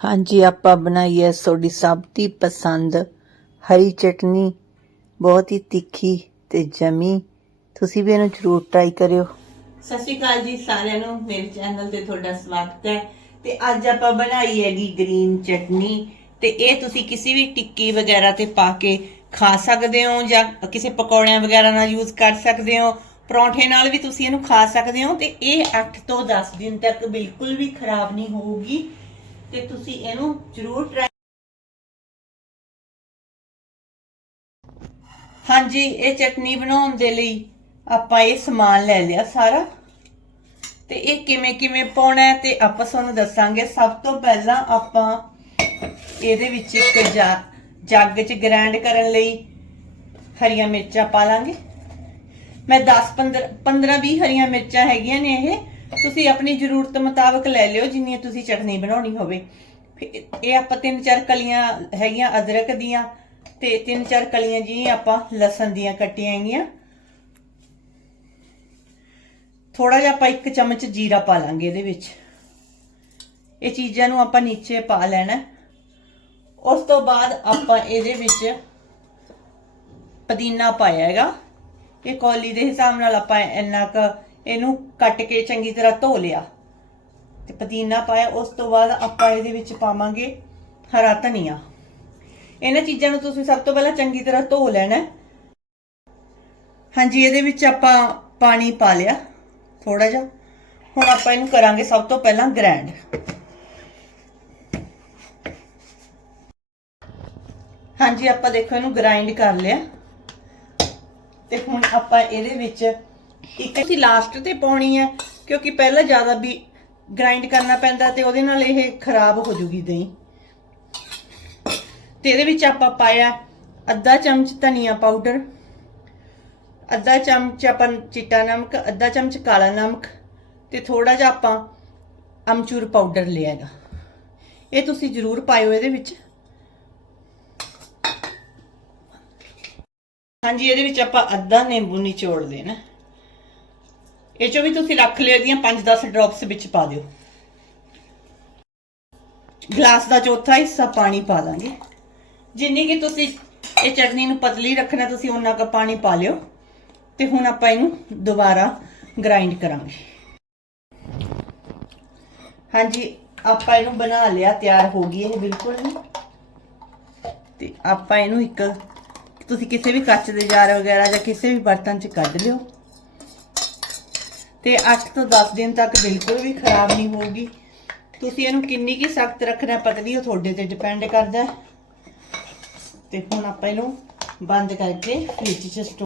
ਹਾਂਜੀ, ਆਪਾਂ ਬਣਾਈ ਹੈ ਤੁਹਾਡੀ ਸਭ ਦੀ ਪਸੰਦ ਹਰੀ ਚਟਨੀ। ਬਹੁਤ ਹੀ ਤਿੱਖੀ ਤੇ ਜਮੀ। ਤੁਸੀਂ ਵੀ ਇਹਨੂੰ ਜ਼ਰੂਰ ਟਰਾਈ ਕਰਿਓ। ਸਤਿ ਸ਼੍ਰੀ ਅਕਾਲ ਜੀ ਸਾਰਿਆਂ ਨੂੰ। ਮੇਰੇ ਚੈਨਲ ਤੇ ਤੁਹਾਡਾ ਸਵਾਗਤ ਹੈ। ਤੇ ਅੱਜ ਆਪਾਂ ਬਣਾਈ ਹੈਗੀ ਗ੍ਰੀਨ ਚਟਨੀ। ਤੇ ਇਹ ਤੁਸੀਂ ਕਿਸੇ ਵੀ ਟਿੱਕੀ ਵਗੈਰਾ ਤੇ ਪਾ ਕੇ ਖਾ ਸਕਦੇ ਹੋ ਜਾਂ ਕਿਸੇ ਪਕੌੜਿਆਂ ਵਗੈਰਾ ਨਾਲ ਯੂਜ਼ ਕਰ ਸਕਦੇ ਹੋ। ਪਰੌਂਠੇ ਨਾਲ ਵੀ ਤੁਸੀਂ ਇਹਨੂੰ ਖਾ ਸਕਦੇ ਹੋ। ਤੇ ਇਹ 8 ਤੋਂ 10 ਦਿਨ ਤੱਕ ਬਿਲਕੁਲ ਵੀ ਖਰਾਬ ਨਹੀਂ ਹੋਊਗੀ। ਤੇ ਤੁਸੀਂ ਇਹਨੂੰ ਜ਼ਰੂਰ ਟਰਾਈ ਹਾਂਜੀ, ਇਹ ਚਟਨੀ ਬਣਾਉਣ ਦੇ ਲਈ ਆਪਾਂ ਇਹ ਸਮਾਨ ਲੈ ਲਿਆ ਸਾਰਾ। ਤੇ ਇਹ ਕਿਵੇਂ ਕਿਵੇਂ ਪਾਉਣਾ ਹੈ ਤੇ ਆਪਾਂ ਤੁਹਾਨੂੰ ਦੱਸਾਂਗੇ। ਸਭ ਤੋਂ ਪਹਿਲਾਂ ਆਪਾਂ ਇਹਦੇ ਵਿੱਚ ਇੱਕ ਜਾ- ਜੱਗ 'ਚ ਗ੍ਰਾਈਂਡ ਕਰਨ ਲਈ ਹਰੀਆਂ ਮਿਰਚਾਂ ਪਾ ਲਾਂਗੇ। ਮੈਂ 10 15 15 20 ਹਰੀਆਂ ਮਿਰਚਾਂ ਹੈਗੀਆਂ ਨੇ ਇਹ। ਤੁਸੀਂ ਆਪਣੀ ਜ਼ਰੂਰਤ ਮੁਤਾਬਕ ਲੈ ਲਿਓ, ਜਿੰਨੀ ਤੁਸੀਂ ਚਟਨੀ ਬਣਾਉਣੀ ਹੋਵੇ। ਫਿਰ ਇਹ ਆਪਾਂ ਤਿੰਨ ਚਾਰ ਕਲੀਆਂ ਹੈਗੀਆਂ ਅਦਰਕ ਦੀਆਂ, ਤੇ ਤਿੰਨ ਚਾਰ ਕਲੀਆਂ ਜੀ ਆਪਾਂ ਲਸਣ ਦੀਆਂ ਕੱਟੀਆਂ ਹੈਗੀਆਂ। ਥੋੜਾ ਜਿਹਾ ਆਪਾਂ ਇੱਕ ਚਮਚ ਜੀਰਾ ਪਾ ਲਾਂਗੇ ਇਹਦੇ ਵਿੱਚ। ਇਹ ਚੀਜ਼ਾਂ ਨੂੰ ਆਪਾਂ ਨੀਚੇ ਪਾ ਲੈਣਾ। ਉਸ ਤੋਂ ਬਾਅਦ ਆਪਾਂ ਇਹਦੇ ਵਿੱਚ ਪੁਦੀਨਾ ਪਾਇਆ ਹੈਗਾ। ਇਹ ਕੌਲੀ ਦੇ ਹਿਸਾਬ ਨਾਲ ਆਪਾਂ ਇੰਨਾ ਕ ਇਹਨੂੰ ਕੱਟ ਕੇ ਚੰਗੀ ਤਰ੍ਹਾਂ ਧੋ ਲਿਆ। ਤੇ ਪੁਦੀਨਾ ਪਾਇਆ, ਉਸ ਤੋਂ ਬਾਅਦ ਆਪਾਂ ਇਹਦੇ ਵਿੱਚ ਪਾਵਾਂਗੇ ਹਰਾ ਧਨੀਆ। ਇਹਨਾਂ ਚੀਜ਼ਾਂ ਨੂੰ ਤੁਸੀਂ ਸਭ ਤੋਂ ਪਹਿਲਾਂ ਚੰਗੀ ਤਰ੍ਹਾਂ ਧੋ ਲੈਣਾ ਹਾਂਜੀ, ਇਹਦੇ ਵਿੱਚ ਆਪਾਂ ਪਾਣੀ ਪਾ ਲਿਆ ਥੋੜਾ ਜਿਹਾ। ਹੁਣ ਆਪਾਂ ਇਹਨੂੰ ਕਰਾਂਗੇ ਸਭ ਤੋਂ ਪਹਿਲਾਂ ਗ੍ਰਾਈਂਡ ਹਾਂਜੀ, ਆਪਾਂ ਦੇਖੋ ਇਹਨੂੰ ਗ੍ਰਾਈਂਡ ਕਰ ਲਿਆ। ਤੇ ਹੁਣ ਆਪਾਂ ਇਹਦੇ ਵਿੱਚ ਇੱਕ ਅਸੀਂ ਲਾਸਟ ਤੇ ਪਾਉਣੀ ਹੈ, ਕਿਉਂਕਿ ਪਹਿਲਾਂ ਜ਼ਿਆਦਾ ਵੀ ਗ੍ਰਾਈਂਡ ਕਰਨਾ ਪੈਂਦਾ ਤੇ ਉਹਦੇ ਨਾਲ ਇਹ ਖਰਾਬ ਹੋ ਜੂਗੀ ਦਹੀਂ। ਤੇ ਇਹਦੇ ਵਿੱਚ ਆਪਾਂ ਪਾਇਆ ਅੱਧਾ ਚਮਚ ਧਨੀਆ ਪਾਊਡਰ ਅੱਧਾ ਚਮਚ ਆਪਾਂ ਚਿੱਟਾ ਨਮਕ, ਅੱਧਾ ਚਮਚ ਕਾਲਾ ਨਮਕ ਤੇ ਥੋੜਾ ਜਿਹਾ ਆਪਾਂ ਅਮਚੂਰ ਪਾਊਡਰ ਲਿਆ ਹੈਗਾ। ਇਹ ਤੁਸੀਂ ਜ਼ਰੂਰ ਪਾਇਓ ਇਹਦੇ ਵਿੱਚ। ਹਾਂਜੀ, ਇਹਦੇ ਵਿੱਚ ਆਪਾਂ ਅੱਧਾ ਨਿੰਬੂ ਨਿਚੋੜ ਦੇਣਾ ਇਹ ਚੋਂ ਵੀ ਤੁਸੀਂ ਰੱਖ ਲਿਓ ਇਹਦੀਆਂ 5-10 ਡ੍ਰੌਪਸ ਵਿੱਚ ਪਾ ਦਿਓ। ਗਲਾਸ ਦਾ ਚੌਥਾ ਹਿੱਸਾ ਪਾਣੀ ਪਾ ਦਾਂਗੇ। ਜਿੰਨੀ ਕਿ ਤੁਸੀਂ ਇਹ ਚਟਨੀ ਨੂੰ ਪਤਲੀ ਰੱਖਣਾ, ਤੁਸੀਂ ਉਹਨਾਂ ਕੁ ਪਾਣੀ ਪਾ ਲਿਓ। ਤੇ ਹੁਣ ਆਪਾਂ ਇਹਨੂੰ ਦੁਬਾਰਾ ਗ੍ਰਾਈਂਡ ਕਰਾਂਗੇ। ਹਾਂਜੀ, ਆਪਾਂ ਇਹਨੂੰ ਬਣਾ ਲਿਆ, ਤਿਆਰ ਹੋ ਗਈ ਇਹ ਬਿਲਕੁਲ ਹੀ ਤੇ ਆਪਾਂ ਇਹਨੂੰ ਇੱਕ, ਤੁਸੀਂ ਕਿਸੇ ਵੀ ਕੱਚ ਦੇ ਜਾਰ ਵਗੈਰਾ ਜਾਂ ਕਿਸੇ ਵੀ ਬਰਤਨ 'ਚ ਕੱਢ ਲਿਓ। ਤੇ 8 ਤੋਂ 10 ਦਿਨ ਤੱਕ ਬਿਲਕੁਲ ਵੀ ਖਰਾਬ ਨਹੀਂ ਹੋਊਗੀ ਤੁਸੀਂ ਇਹਨੂੰ ਕਿੰਨੀ ਕੀ ਸਖਤ ਰੱਖਣਾ ਪਤਲੀ ਉਹ ਤੁਹਾਡੇ ਤੇ ਡਿਪੈਂਡ ਕਰਦਾ ਹੈ। ਤੇ ਹੁਣ ਆਪਾਂ ਇਹਨੂੰ ਬੰਦ ਕਰਕੇ ਫ੍ਰਿਜ 'ਚ ਸਟੋਰ